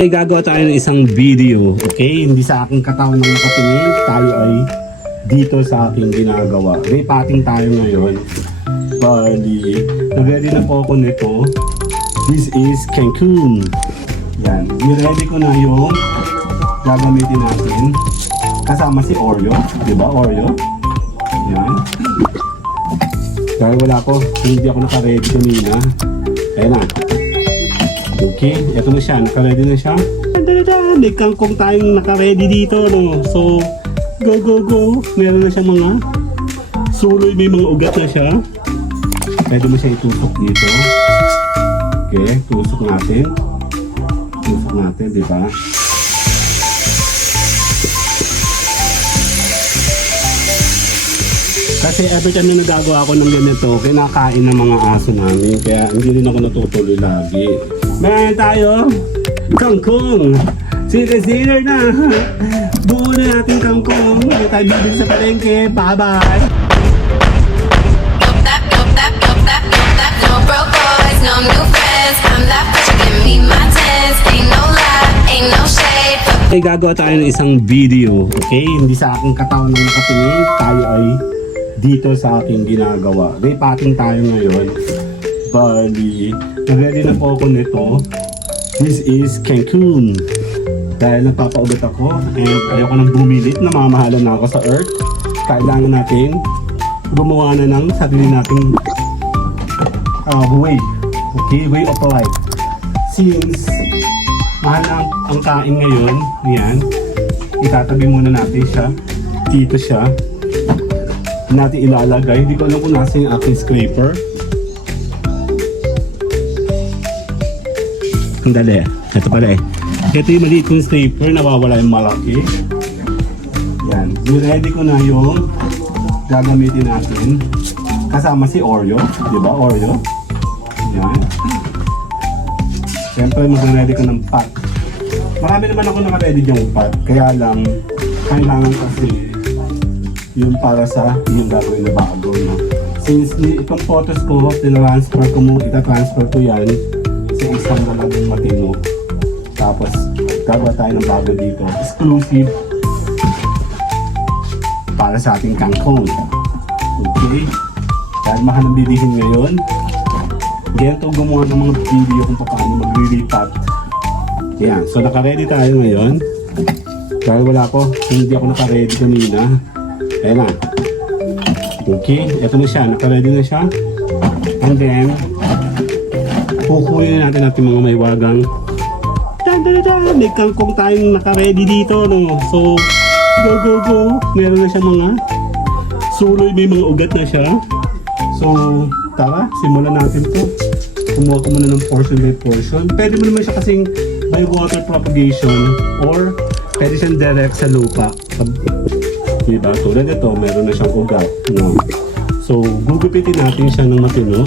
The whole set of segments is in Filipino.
Gagawa tayo ng isang video, okay? Hindi sa aking katawan ng nakatingin, tayo ay dito sa aking ginagawa. Repotting tayo ngayon. Bali, nag-ready na po ako nito. This is Cancun. Yan, i-ready ko na yung gagamitin natin. Kasama si Oreo, di ba Oreo? Yan. Dahil wala ko, hindi ako naka-ready kanina. Ayan na. Okay, eto na siya, naka-ready na siya. May kangkong tayong naka-ready dito, no? So, go! Meron na siya mga suloy, may mga ugat na siya. Pwede mo siya itusok dito. Okay, tusok natin. Tusok natin, di ba? Kasi every time na nagagawa ako ng ganito, kinakain ng mga aso namin. Kaya hindi rin ako natutuloy lagi. Meron tayo, kangkong. Sira na. Buo na natin kangkong. Hindi tayo bibili sa palengke. Bye-bye. No broke boys, no new friends. I'm that bitch, give me my tens. Ain't no lie, ain't no shade. Gagawa tayo ng isang video, okay? Hindi sa aking katawan ng nakatingin, tayo ay dito sa aking ginagawa. Repotting tayo ngayon. Bali, nag-ready na po ako nito. This is Cancun. Dahil nagpapaugat ako and ayoko nang bumilit, namamahalan na ako sa earth. Kailangan natin gumawa na ng sarili nating way. Okay, way of life. Since mahal na ang kain ngayon, yan, itatabi muna natin siya. Dito siya. Natin ilalagay. Hindi ko alam kung nasa yung aking scraper. Ang dali. Ito pala eh. Ito yung maliit yung scraper. Nawawala yung malaki. Yan. Ready ko na yung gagamitin natin. Kasama si Oreo. Diba Oreo? Yan. Siyempre mag-ready ko ng pot. Marami naman ako naka-ready yung pot. Kaya lang, kailangan kasi yung para sa yung gagawin na bago. No? Since itong photos ko, ita-transfer ko yan sa isang malaking matino. Tapos, gagawa tayo ng bago dito. Exclusive para sa ating kangkong. Okay? Dahil mahal ang bilihin ngayon, ganito gumawa ng mga video kung paano magre-repot. Yan. So, naka-ready tayo ngayon. Dahil wala ko, hindi ako naka-ready kanina. Ayan na. Okay, eto na siya. Naka-ready na siya. And then, kukunin natin mga may wagang may kangkong tayong naka-ready dito, no? So, go! Meron na siya mga suloy, may mga ugat na siya. So, tara, simulan natin to. Kumuha ko muna ng portion by portion. Pwede mo naman siya kasing by water propagation or pwede siyang direct sa lupa. Diba? Tulad ito, meron na siyang ugat. No? So, gugupitin natin siya ng matino.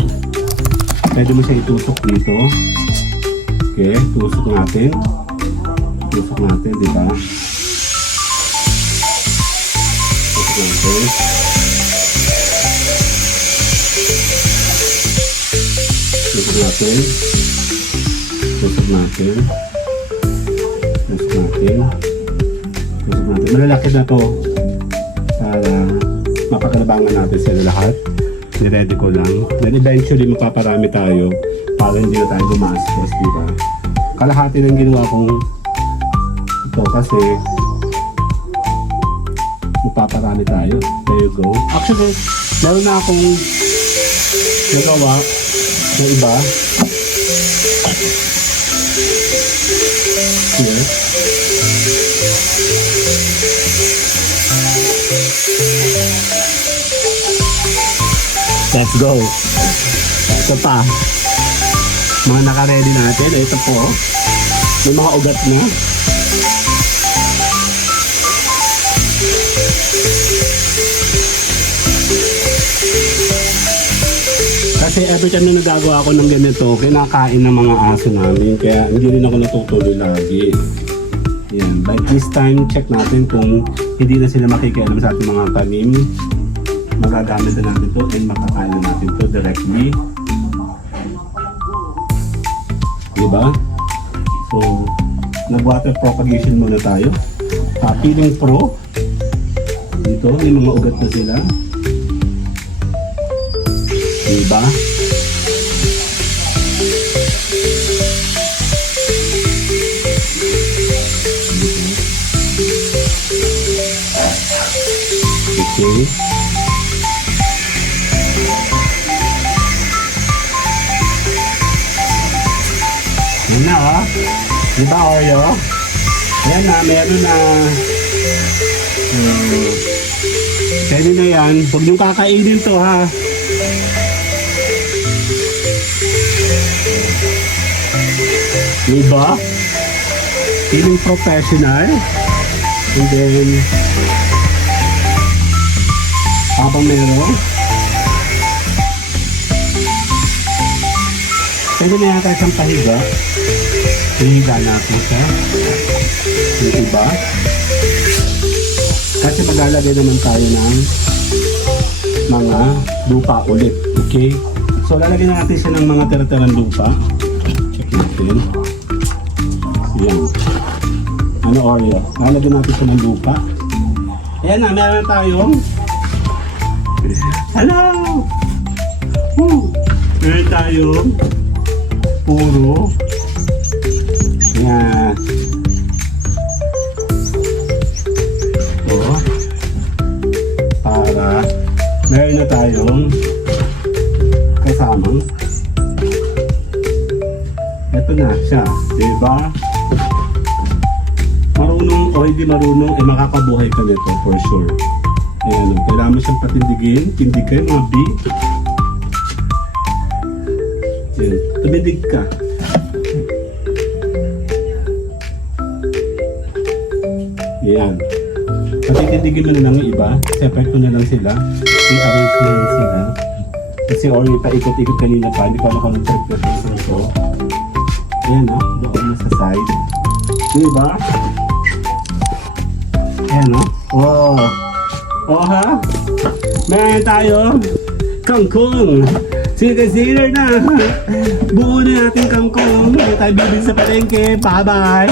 Pwede mo siya itusok dito. Okay, tusok natin. Tusok natin, diba? Tusok natin. Tusok natin. Tusok natin. Tusok natin. Tusok natin. Malalaki na to. Para mapakalabangan natin sila lahat. I-ready ko lang. Then eventually mapaparami tayo para hindi na tayo gumastos, diba? Kalahati ng ginawa kong ito kasi mapaparami tayo. There you go. Actually, meron na akong nagawa na iba. Here. Let's go. Ito pa. Mga naka-ready natin. Ito po. May mga ugat na. Kasi every time na nagagawa ako ng ganito, kinakain ng mga aso namin. Kaya hindi rin ako natutuloy lagi. Yan. But this time, check natin kung hindi na sila makikialam sa ating mga tanim. Magagamit na natin ito and makakain na natin ito directly. Diba? So, Nag-water propagation muna tayo. Peeling Pro. Dito, may mga ugat na sila. Diba? Okay. Yan na, oh. Diba, Oreo? Ayan na, meron na. Pwede na yan. Huwag niyong kakainin to, ha. Diba? Feeling professional. And then, habang meron, pwede na yata siyang pahiga. Pahiga natin siya. Diba? Kasi maglalagay naman tayo ng mga lupa ulit. Okay? So, lalagyan natin siya ng mga tira-tirang lupa. Check natin. Yan. Ano, Oreo? Lalagyan natin siya ng lupa. Ayan na, meron tayong hello! Woo! Meron tayong puro yan. Para meron na tayong kasamang ito na siya, diba? Marunong o hindi marunong, makakabuhay ka nito for sure. Ayan, kailangan mo siyang patindigin. Tindig kayo mga B. Ayan, tumidig ka. Ayan. Patitindigin mo na lang yung iba. Separate mo na lang sila. I-arrange mo na lang sila. Kasi Oreo paikot-ikot kanina pa. Hindi ko alam kung anong interpretation ko. Ayan, no? Doon na sa side. Diba? Ayan, no? Oh! Oh ha? Meron tayo kangkong. Sige na. Buo na natin kangkong. Tayo bibili sa palengke. Bye bye.